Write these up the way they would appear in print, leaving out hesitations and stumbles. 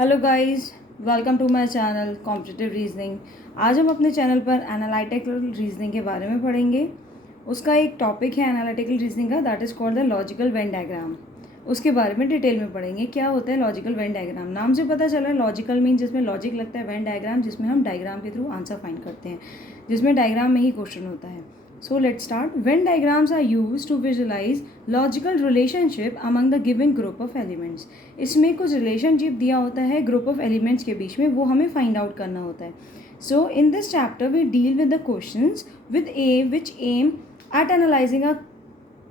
Hello guys, welcome to my channel competitive reasoning. आज हम अपने चैनल पर एनालिटिकल रीजनिंग के बारे में पढ़ेंगे। उसका एक टॉपिक है एनालिटिकल रीजनिंग का, that is called the logical Venn diagram. उसके बारे में डिटेल में पढ़ेंगे। क्या होता है लॉजिकल वेन डायग्राम? नाम से पता चला लॉजिकल मीन जिसमें लॉजिक लगता है, वेन डायग्राम जिसमें हम डायग्राम के थ्रू आंसर फाइंड करते हैं, जिसमें डायग्राम में ही क्वेश्चन होता है। So let's start. Venn diagrams are used to visualize logical relationship among the given group of elements. इसमें कुछ रिलेशनशिप दिया होता है ग्रुप ऑफ एलिमेंट्स के बीच में, वो हमें फाइंड आउट करना होता है। So in this chapter we deal with the questions with a which aim at analyzing a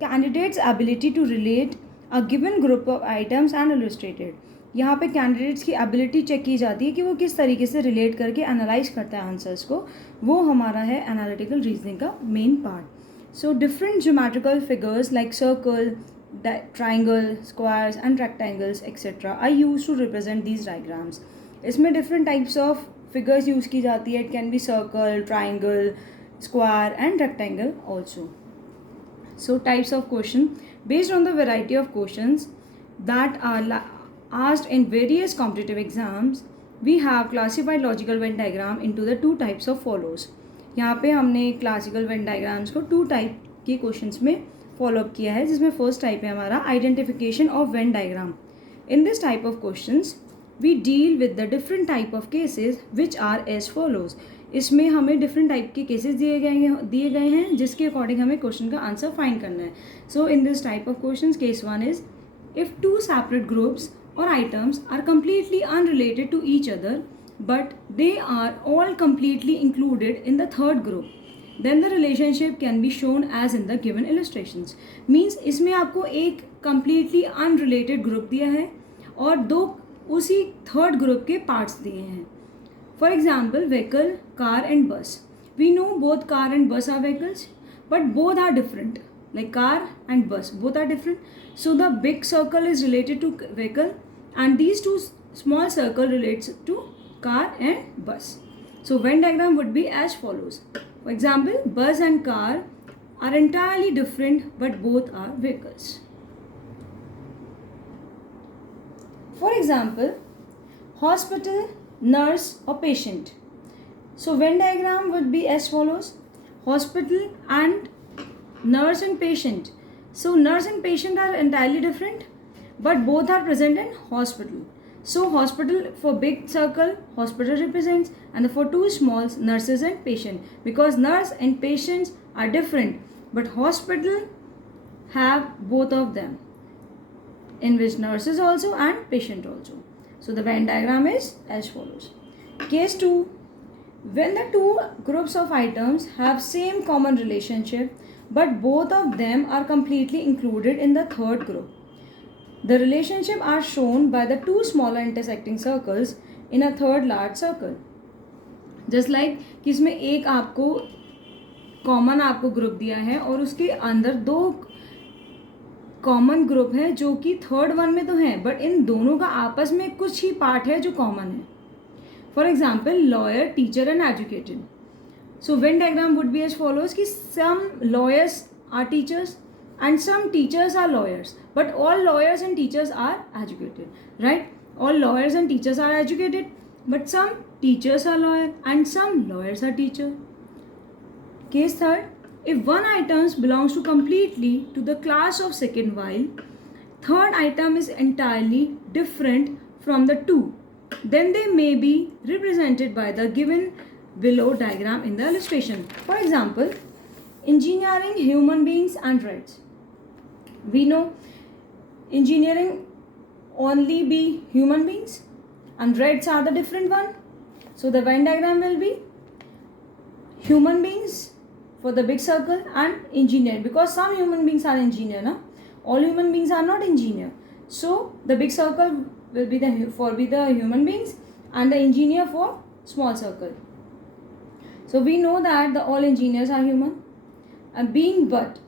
candidate's ability to relate a given group of items and illustrated. यहाँ पे कैंडिडेट्स की एबिलिटी चेक की जाती है कि वो किस तरीके से रिलेट करके एनालाइज करता है आंसर्स को। वो हमारा है एनालिटिकल रीजनिंग का main part. So different geometrical figures like circle, triangle, squares and rectangles etcetera are use to represent these diagrams. इसमें different types of figures use की जाती है। It can be circle, triangle, square and rectangle also. So types of question. Based on the variety of questions that are asked in various competitive exams, we have classified logical Venn diagram into the two types of follows. यहाँ पे हमने classical Venn diagrams को two type के questions में follow up किया है, जिसमें first type है हमारा identification of Venn diagram. In this type of questions, we deal with the different type of cases which are as follows. इसमें हमें डिफरेंट टाइप के केसेस दिए गए हैं जिसके अकॉर्डिंग हमें क्वेश्चन का आंसर फाइंड करना है. So in this type of questions, case one is if two separate groups और items are completely unrelated to each other but they are all completely included in the third group, then the relationship can be shown as in the given illustrations. Means इसमें आपको एक completely unrelated group दिया है और दो उसी third group के parts दिए हैं. For example, vehicle, car and bus. We know both car and bus are vehicles, but both are different. Like car and bus, both are different. So the big circle is related to vehicle and these two small circle relates to car and bus. So Venn diagram would be as follows. For example, bus and car are entirely different but both are vehicles. For example, hospital, nurse or patient. So Venn diagram would be as follows. Hospital and nurse and patient. So nurse and patient are entirely different but both are present in hospital. So hospital for big circle, hospital represents, and for two smalls, nurses and patient, because nurse and patients are different but hospital have both of them, in which nurses also and patient also. So the Venn diagram is as follows. Case 2. When the two groups of items have same common relationship but both of them are completely included in the third group, the relationship are shown by the two smaller intersecting circles in a third large circle. Just like कि इसमें एक आपको common आपको group दिया है और उसके अंदर दो कॉमन ग्रुप है जो कि थर्ड वन में तो है बट इन दोनों का आपस में कुछ ही पार्ट है जो कॉमन है. For example, lawyer, teacher and educated. So Venn diagram would be as follows कि some lawyers are teachers and some teachers are lawyers but all lawyers and teachers are educated, right? All lawyers and teachers are educated but some teachers are lawyer and some lawyers are teacher. Case third. If one item belongs to completely to the class of second while third item is entirely different from the two, then they may be represented by the given below diagram in the illustration. For example, engineering, human beings and reds. We know engineering only be human beings and reds are the different one. So the Venn diagram will be human beings for the big circle and engineer, because some human beings are engineer, na? All human beings are not engineer. So the big circle will be the human beings and the engineer for small circle. So we know that the all engineers are human and being, but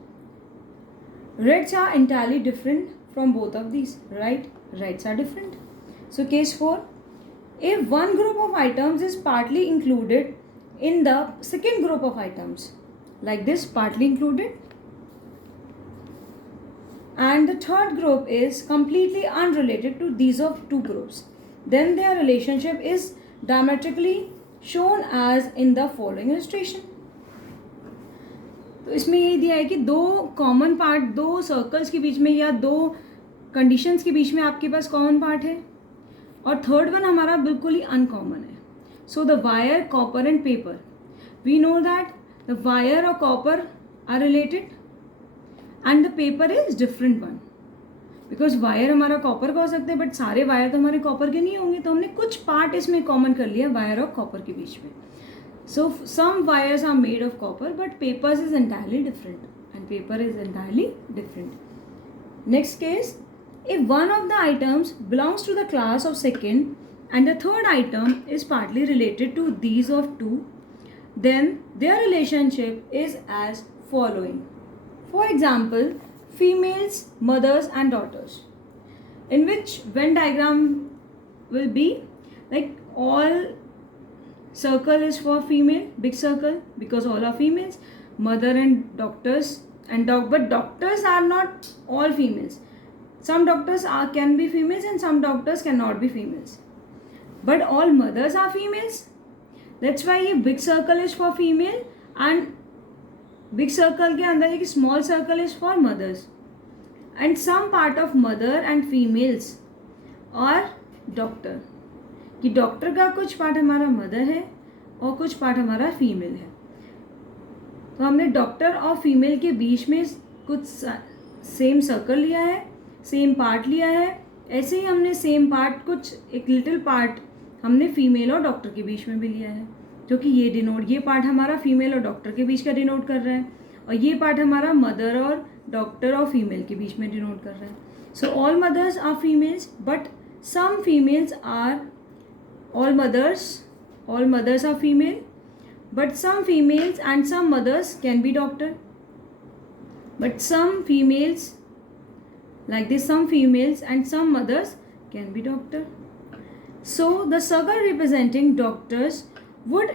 reds are entirely different from both of these, right? Reds are different. So case 4. If one group of items is partly included in the second group of items, like this, partly included, and the third group is completely unrelated to these of two groups, then their relationship is diametrically shown as in the following illustration. तो इसमें ये दिया है कि दो common part, दो circles के बीच में या दो कंडीशंस के बीच में आपके पास कॉमन पार्ट है और थर्ड वन हमारा बिल्कुल ही अनकॉमन है. So the wire, copper and paper, we know that the wire और copper are related and the paper is different one, because wire हमारा कॉपर का हो सकता है बट सारे वायर तो हमारे कॉपर के नहीं होंगे. तो हमने कुछ पार्ट इसमें कॉमन कर लिया वायर और कॉपर के बीच में. So some wires are made of copper but papers is entirely different and paper is entirely different. Next case, if one of the items belongs to the class of second and the third item is partly related to these of two, then their relationship is as following. For example, females, mothers and daughters, in which Venn diagram will be like all circle is for female, big circle because all are females, mother and doctors and but doctors are not all females. Some doctors can be females and some doctors cannot be females, but all mothers are females. That's why ये big circle is for female and big circle के अंदर एक small circle is for mothers, and some part of mother and females are doctor, कि doctor का कुछ part हमारा mother है और कुछ पार्ट हमारा फीमेल है. तो हमने डॉक्टर और फीमेल के बीच में कुछ सेम सर्कल लिया है, सेम पार्ट लिया है. ऐसे ही हमने सेम पार्ट, कुछ एक लिटिल पार्ट हमने फीमेल और डॉक्टर के बीच में भी लिया है, क्योंकि ये पार्ट हमारा फीमेल और डॉक्टर के बीच का डिनोट कर रहा है और ये पार्ट हमारा मदर और डॉक्टर और फीमेल के बीच में डिनोट कर रहा है. So all mothers are females but some females are all mothers are female but some females and some mothers can be doctor, but some females like this, some females and some mothers can be doctor. So the circle representing doctors would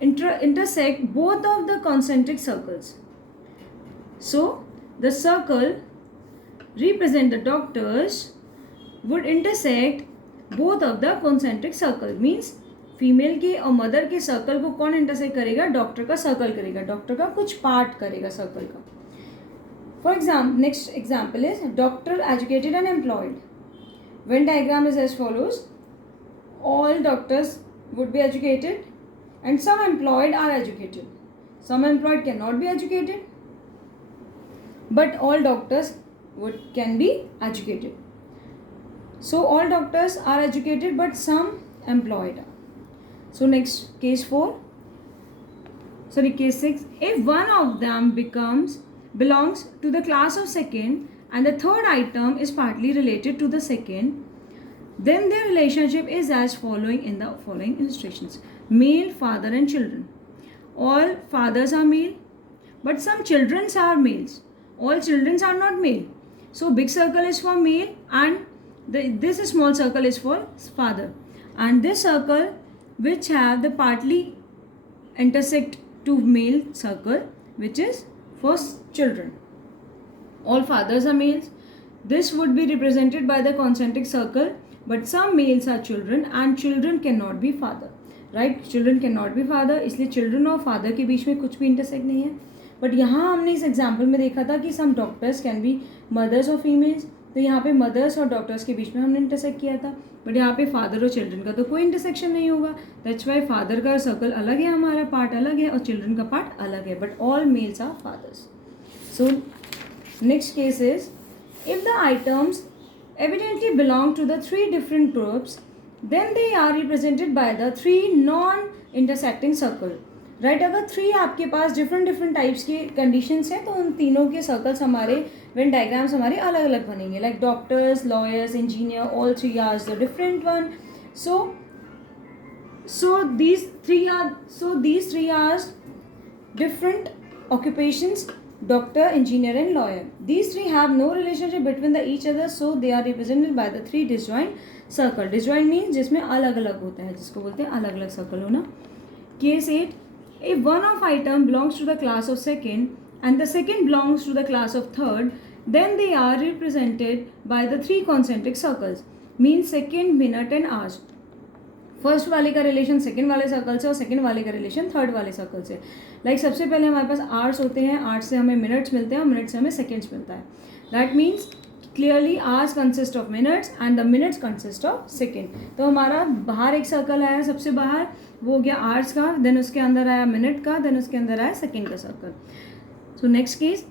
intersect both of the concentric circles. So the circle represent the doctors would intersect both of the concentric circle, means female के और mother के circle को कौन intersect करेगा? Doctor का circle करेगा, doctor का कुछ पार्ट करेगा सर्कल का. For example, next example is doctor, educated and employed. When diagram is as follows, all doctors would be educated and some employed are educated. Some employed can not be educated but all doctors can be educated. So all doctors are educated but some employed. So next, case 6. If one of them belongs to the class of second and the third item is partly related to the second, then their relationship is as following in the following illustrations. Male, father and children. All fathers are male but some children are males. All children are not male. So big circle is for male and this small circle is for father, and this circle which have the partly intersect to male circle which is for children. All fathers are males. This would be represented by the concentric circle, but some males are children and children cannot be father, right? Children cannot be father, इसलिए children और father के बीच में कुछ भी intersect नहीं है. But यहाँ हमने इस एग्जाम्पल में देखा था कि some doctors can be mothers or females. तो यहाँ पे मदर्स और डॉक्टर्स के बीच में हमने इंटरसेक्ट किया था, बट यहाँ पे फादर और चिल्ड्रन का तो कोई इंटरसेक्शन नहीं होगा. दैट्स वाई फादर का सर्कल अलग है, हमारा पार्ट अलग है और चिल्ड्रन का पार्ट अलग है, but all males are fathers. So next case is if the items evidently belong to the 3 different groups then they are represented by the 3 non intersecting circle. Right, अगर 3 आपके पास different types की conditions हैं तो उन तीनों के circles हमारे वेन डायग्राम्स हमारे अलग अलग बनेंगे. Like doctors, lawyers, engineer, all 3 are the different one. So these three are different occupations: doctor, engineer and lawyer. These 3 have no relationship between each other, so they are represented by the 3 disjoint circle. Disjoint means जिसमें अलग अलग होता है, जिसको बोलते हैं अलग अलग सर्कल होना. Case 8. If one of item belongs to the class of second and the second belongs to the class of third, then they are represented by the 3 concentric circles. Mean second, minute and hours. First वाले का relation second वाले circle से और second वाले का relation third वाले circle से। Like सबसे पहले हमारे पास आवर्स होते हैं, आवर्स से हमें मिनट्स मिलते हैं और मिनट्स से हमें सेकेंड्स मिलता है। That means clearly hours consist of minutes and the minutes consist of second. तो हमारा बाहर एक सर्कल आया, सबसे बाहर वो हो गया आवर्स का, देन उसके अंदर आया मिनट का, देन उसके अंदर आया सेकेंड का circle. So next case,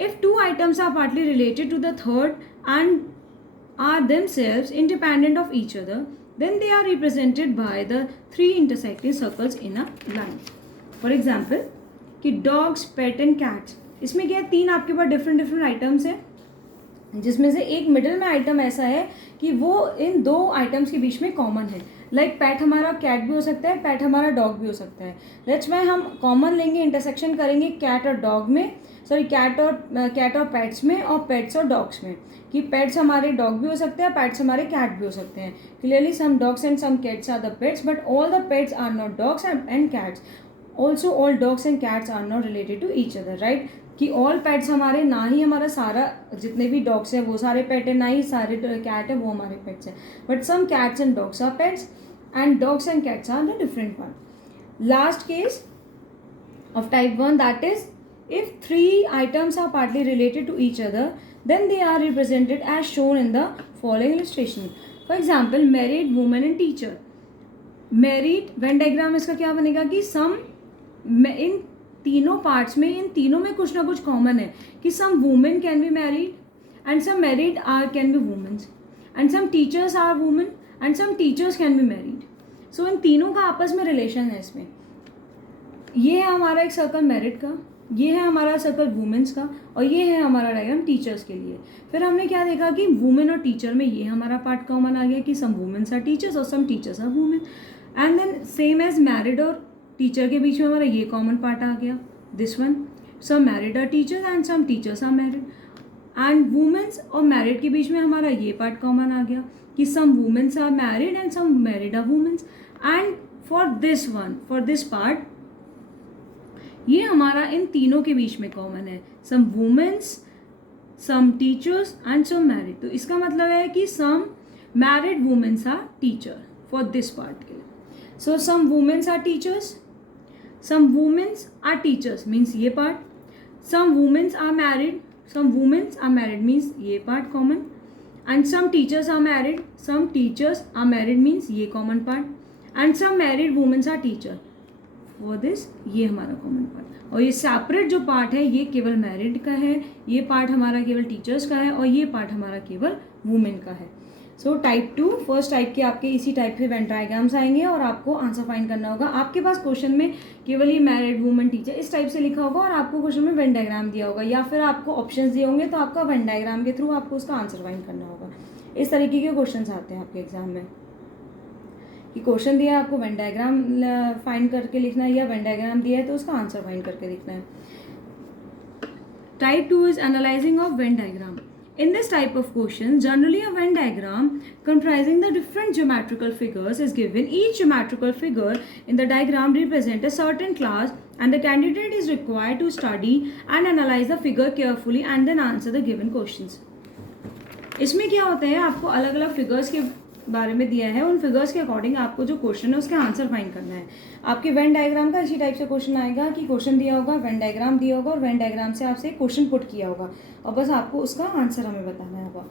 if two items are partly related to the third and are themselves independent of each other, then they are represented by the three intersecting circles in a line. For example, कि dogs, pet and cats, इसमें क्या है, तीन आपके पास different items है, जिसमें से एक मिडिल में आइटम ऐसा है कि वो इन दो आइटम्स के बीच में कॉमन है। लाइक पैट हमारा कैट भी हो सकता है, पैट हमारा डॉग भी हो सकता है। लेट्स में हम कॉमन लेंगे, इंटरसेक्शन करेंगे कैट और डॉग में, सॉरी कैट और पैट्स में और पेट्स और डॉग्स में, कि पेट्स हमारे डॉग भी हो सकते हैं, पैट्स हमारे कैट भी हो सकते हैं। Clearly some dogs and some cats are the pets, but all the pets are not dogs and cats. Also all dogs and cats are not related to each other, right. कि all pets हमारे, ना ही हमारा सारा जितने भी dogs हैं वो सारे पेट है, ना ही सारे कैट है वो हमारे पेट्स हैं। But some cats and dogs are pets and dogs and cats are the different one. Last case of type 1, that is if three items are partly related to each other, then they are represented as shown in the following illustration. For example, married, woman and teacher. Married Venn diagram इसका क्या बनेगा कि सम इन तीनों parts में, इन तीनों में कुछ ना कुछ कॉमन है, कि some women can be married and some married are can be womens and some teachers are women and some teachers can be married. So in तीनों का आपस में रिलेशन है इसमें। ये है हमारा एक सर्कल मैरिड का, ये है हमारा सर्कल वुमेन्स का, और ये है हमारा डायग्राम टीचर्स के लिए। फिर हमने क्या देखा कि वुमेन और टीचर में ये हमारा पार्ट कॉमन आ गया कि सम वुमेन्स आर टीचर्स और some teachers are women. And then same as married और टीचर के बीच में हमारा ये कॉमन पार्ट आ गया, this one, some married are teachers and some teachers are married. And womens और मैरिड के बीच में हमारा ये पार्ट कॉमन आ गया कि some womens are married and some married are womens. And for this one, for this part, ये हमारा इन तीनों के बीच में कॉमन है, some womens, some teachers and some married. तो इसका मतलब है कि some married womens are teacher for this part के लिए। So some womens are teachers, some womens are teachers means ये part, some womens are married means ये part common, and some teachers are married means ये common part, and some married womens are teacher for this, ये हमारा common part. और ये separate जो part है ये केवल मैरिड का है, ये पार्ट हमारा केवल टीचर्स का है, और ये पार्ट हमारा केवल वुमेन का है। सो टाइप 2, फर्स्ट टाइप के आपके इसी टाइप के वेन डायग्राम्स आएंगे और आपको आंसर फाइंड करना होगा। आपके पास क्वेश्चन में केवल ये मैरिड, वुमेन, टीचर इस टाइप से लिखा होगा और आपको क्वेश्चन में वेन डायग्राम दिया होगा, या फिर आपको ऑप्शंस दिए होंगे तो आपका वेन डायग्राम के थ्रू आपको उसका आंसर फाइंड करना होगा। इस तरीके के क्वेश्चन आते हैं आपके एग्जाम में कि क्वेश्चन दिया है आपको वेन डायग्राम फाइंड करके लिखना है, या वेन डायग्राम दिया है तो उसका आंसर फाइंड करके लिखना है। Type 2 is analysing of Venn diagram. In this type of question, generally a Venn diagram comprising the different geometrical figures is given. Each geometrical figure in the diagram represents a certain class, and the candidate is required to study and analyze the figure carefully and then answer the given questions. इसमें क्या होता है, आपको अलग अलग figures के बारे में दिया है, उन फिगर्स के अकॉर्डिंग आपको जो क्वेश्चन है उसका आंसर फाइंड करना है. आपके वेन डायग्राम का इसी टाइप से क्वेश्चन आएगा कि क्वेश्चन दिया होगा, वेन डायग्राम दिया होगा और वेन डायग्राम से आपसे क्वेश्चन पुट किया होगा और बस आपको उसका आंसर हमें बताना होगा.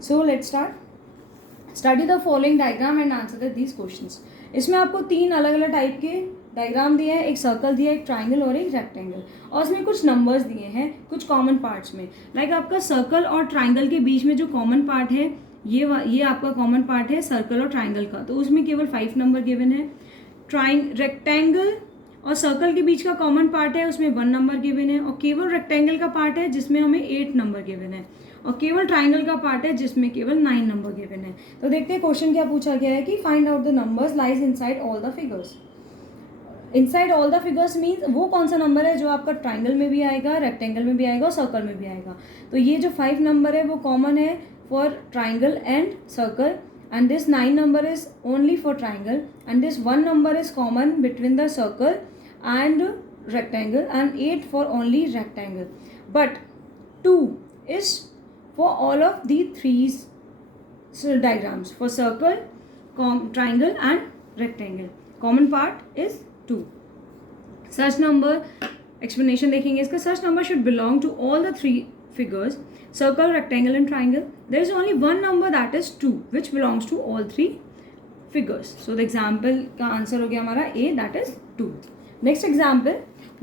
So let's start. Study the following diagram and answer these questions. इसमें आपको 3 अलग अलग टाइप के डायग्राम दिया है, एक सर्कल दिया है, एक ट्राइंगल और एक रेक्टेंगल, और इसमें कुछ नंबर्स दिए हैं कुछ कॉमन पार्ट्स में. लाइक आपका सर्कल और ट्राइंगल के बीच में जो कॉमन पार्ट है ये आपका कॉमन पार्ट है सर्कल और ट्राइंगल का, तो उसमें केवल 5 नंबर गिवन है. रेक्टेंगल और सर्कल के बीच का कॉमन पार्ट है, उसमें 1 नंबर गिवन है, और केवल रेक्टेंगल का पार्ट है जिसमें हमें 8 नंबर गिवन है, और केवल ट्राइंगल का पार्ट है जिसमें केवल 9 नंबर गिवन है. तो देखते हैं क्वेश्चन क्या पूछा गया है कि find out the numbers lies inside all the figures. Inside all the figures means वो कौन सा नंबर है जो आपका ट्राइंगल में भी आएगा, रेक्टेंगल में भी आएगा और सर्कल में भी आएगा. तो ये जो 5 नंबर है वो कॉमन है for triangle and circle, and this 9 number is only for triangle, and this 1 number is common between the circle and rectangle, and 8 for only rectangle, but 2 is for all of the threes diagrams for circle, triangle and rectangle. Common part is 2. Such number explanation देखेंगे इसका. Such number should belong to all the 3 figures, circle, rectangle and triangle. There is only one number, that is 2, which belongs to all 3 figures. So the example का answer हो गया हमारा A, that is 2. Next example,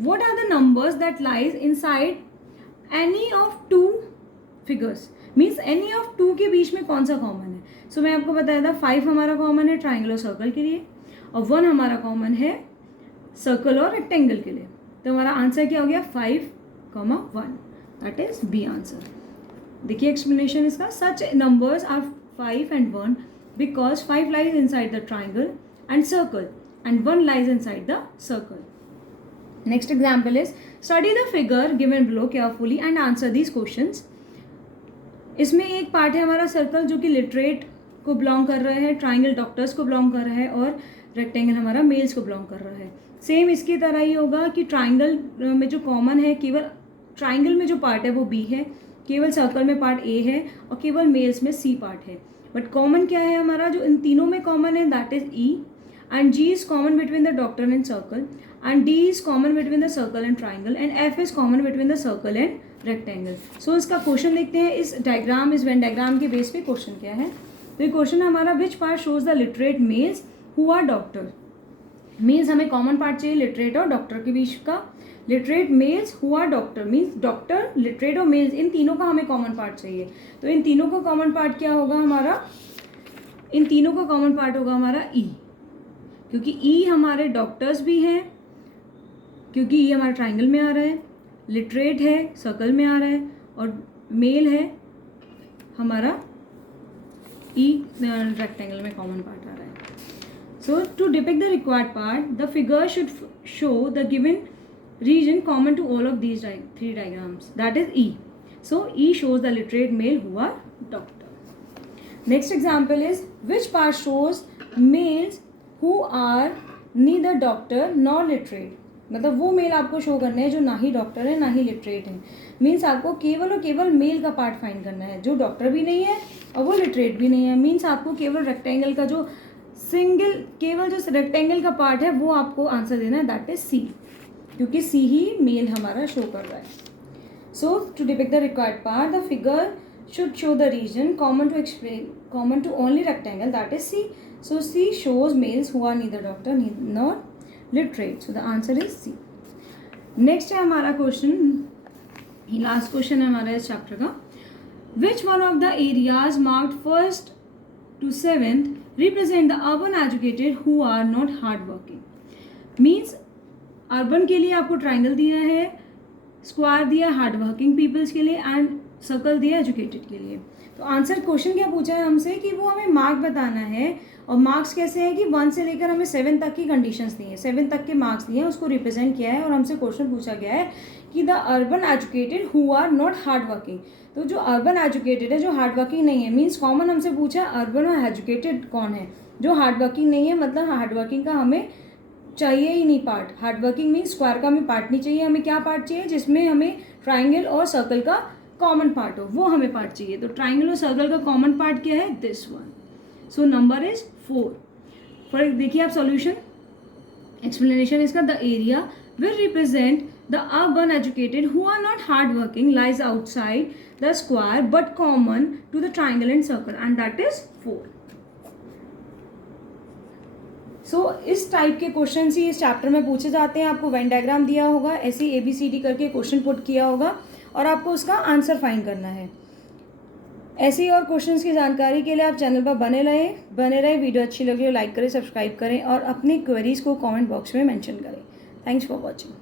what are the numbers that lies inside any of 2 figures? Means any of 2 के बीच में कौन सा common है. So मैं आपको बताया था 5 हमारा कॉमन है ट्राइंगल और सर्कल के लिए, और 1 हमारा कॉमन है सर्कल और रेक्टेंगल के लिए. तो हमारा आंसर क्या हो गया 5,1, दैट इज बी आंसर. देखिए एक्सप्लेनेशन इसका. सच numbers are 5 and 1 because 5 lies inside the triangle and circle and 1 lies inside the circle. Next example is study the figure given below carefully and answer these questions. इसमें एक part है हमारा circle जो कि literate को belong कर रहा है, ट्राइंगल डॉक्टर्स को बिलोंग कर रहा है, और रेक्टेंगल हमारा मेल्स को बिलोंग कर रहा है. सेम इसकी तरह ही होगा कि ट्राइंगल में जो कॉमन है, केवल ट्राइंगल में जो पार्ट है वो बी है, केवल सर्कल में पार्ट ए है, और केवल मेल्स में सी पार्ट है. बट कॉमन क्या है हमारा, जो इन तीनों में कॉमन है, that is E, and G is common between the doctor and circle, and D is common between the circle and triangle, and F is common between the circle and rectangle. So इसका question देखते हैं. इस diagram, इस Venn diagram के base पे question क्या है. तो ये क्वेश्चन हमारा, which part shows the literate males who are doctor. Means हमें कॉमन पार्ट चाहिए लिटरेट और डॉक्टर के बीच का. Literate males who are doctor means doctor, literate और मेल्स, इन तीनों का हमें कॉमन पार्ट चाहिए. तो इन तीनों का कॉमन पार्ट क्या होगा हमारा, इन तीनों का कॉमन पार्ट होगा हमारा ई, क्योंकि ई हमारे डॉक्टर्स भी हैं, क्योंकि ई हमारा ट्राइंगल में आ रहा है, लिटरेट है सर्कल में आ रहा है, और मेल है हमारा ई रेक्टेंगल में कॉमन पार्ट आ रहा है. So to depict the required part, the figure should show the given region common to all of these 3 diagrams, that is E. So E shows the literate male who are doctor. Next example is which part shows males who are neither doctor nor literate. मतलब वो mail आपको show करने हैं जो ना ही doctor है ना ही literate है. मीन्स आपको केवल और केवल मेल का पार्ट फाइंड करना है जो डॉक्टर भी नहीं है और वो लिटरेट भी नहीं है. मीन्स आपको केवल रेक्टेंगल का जो केवल जो रेक्टेंगल का पार्ट है वो आपको आंसर देना है, दैट इज सी, क्योंकि सी ही मेल हमारा शो कर रहा है. So to depict the required part, the figure should show the region common to only rectangle, that is C. So C shows males who are neither doctor nor literate. So the answer is C. Next है हमारा question, last question है हमारा इस chapter का. Which one of the areas marked 1st to 7th represent the urban educated who are not hard working. Means urban के लिए आपको triangle दिया है, स्क्वायर दिया है हार्ड वर्किंग पीपल्स के लिए, एंड सर्कल दिया एजुकेटेड के लिए. तो आंसर क्वेश्चन क्या पूछा है हमसे कि वो हमें मार्क बताना है, और मार्क्स कैसे हैं कि 1 से लेकर हमें 7 तक की कंडीशंस दी हैं, 7 तक के मार्क्स दिए हैं, उसको रिप्रेजेंट किया है, और हमसे क्वेश्चन पूछा गया है कि the urban educated who are not hard working. तो जो अर्बन एजुकेटेड है जो हार्ड वर्किंग नहीं है, मीन्स कॉमन हमसे पूछा अर्बन और एजुकेटेड कौन है जो हार्ड वर्किंग नहीं है, मतलब हार्ड वर्किंग का हमें चाहिए ही नहीं part. Hard working means square का हमें पार्ट नहीं चाहिए, हमें क्या पार्ट चाहिए जिसमें हमें ट्राइंगल और सर्कल का कॉमन पार्ट हो, वो हमें पार्ट चाहिए. तो ट्राइंगल और सर्कल का कॉमन पार्ट क्या है, this one. So number is 4. Four देखिए आप सॉल्यूशन एक्सप्लेनेशन इसका, the area will represent the urban educated who are not hard working lies outside the square but common to the triangle and circle, and that is 4. So इस type के question ही इस chapter में पूछे जाते हैं. आपको Venn diagram दिया होगा, ऐसे ABCD करके क्वेश्चन पुट किया होगा, और आपको उसका आंसर फाइंड करना है. ऐसी और क्वेश्चंस की जानकारी के लिए आप चैनल पर बने रहे. वीडियो अच्छी लगी हो लाइक करें, सब्सक्राइब करें, और अपनी क्वेरीज को कमेंट बॉक्स में मेंशन करें. Thanks for watching.